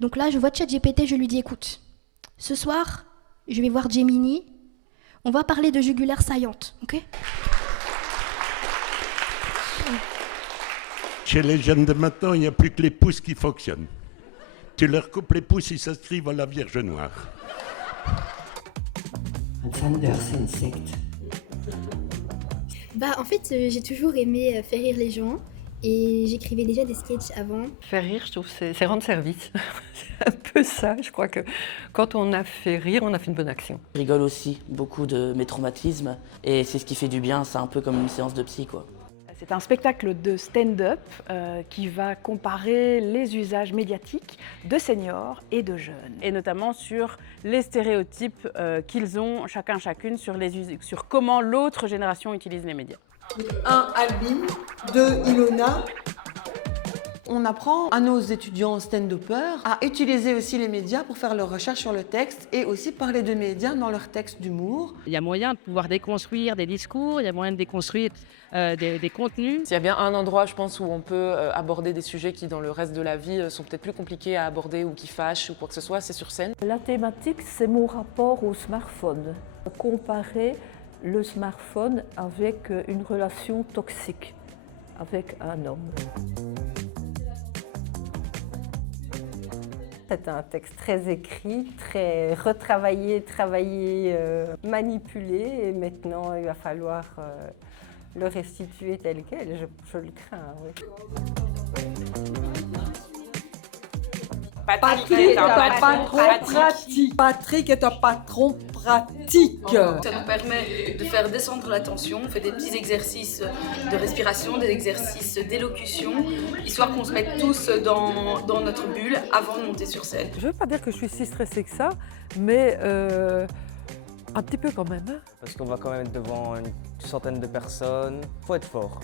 Donc là, je vois ChatGPT, je lui dis, écoute, ce soir, je vais voir Gemini, on va parler de jugulaire saillante, ok? Chez les jeunes de maintenant, il n'y a plus que les pouces qui fonctionnent. Tu leur coupes les pouces, ils s'inscrivent à la Vierge Noire. Un Thunder, c'est une secte. En fait, j'ai toujours aimé faire rire les gens et j'écrivais déjà des sketchs avant. Faire rire, je trouve, c'est rendre service. C'est un peu ça, je crois que quand on a fait rire, on a fait une bonne action. Je rigole aussi beaucoup de mes traumatismes et c'est ce qui fait du bien, c'est un peu comme une séance de psy, quoi. C'est un spectacle de stand-up qui va comparer les usages médiatiques de seniors et de jeunes. Et notamment sur les stéréotypes qu'ils ont chacune sur comment l'autre génération utilise les médias. 1. Albin, 2. Ilona. On apprend à nos étudiants stand-uppers à utiliser aussi les médias pour faire leurs recherches sur le texte et aussi parler de médias dans leurs textes d'humour. Il y a moyen de pouvoir déconstruire des discours, il y a moyen de déconstruire des contenus. S'il y a bien un endroit, je pense, où on peut aborder des sujets qui, dans le reste de la vie, sont peut-être plus compliqués à aborder ou qui fâchent ou quoi que ce soit, c'est sur scène. La thématique, c'est mon rapport au smartphone. Comparer le smartphone avec une relation toxique avec un homme. C'est un texte très écrit, très retravaillé, travaillé, manipulé. Et maintenant, il va falloir le restituer tel quel. Je le crains, oui. Patrick est un patron pratique. Patrick est un patron pratique. Ça nous permet de faire descendre la tension. On fait des petits exercices de respiration, des exercices d'élocution, histoire qu'on se mette tous dans notre bulle avant de monter sur scène. Je ne veux pas dire que je suis si stressée que ça, mais un petit peu quand même. Parce qu'on va quand même être devant une centaine de personnes. Faut être fort.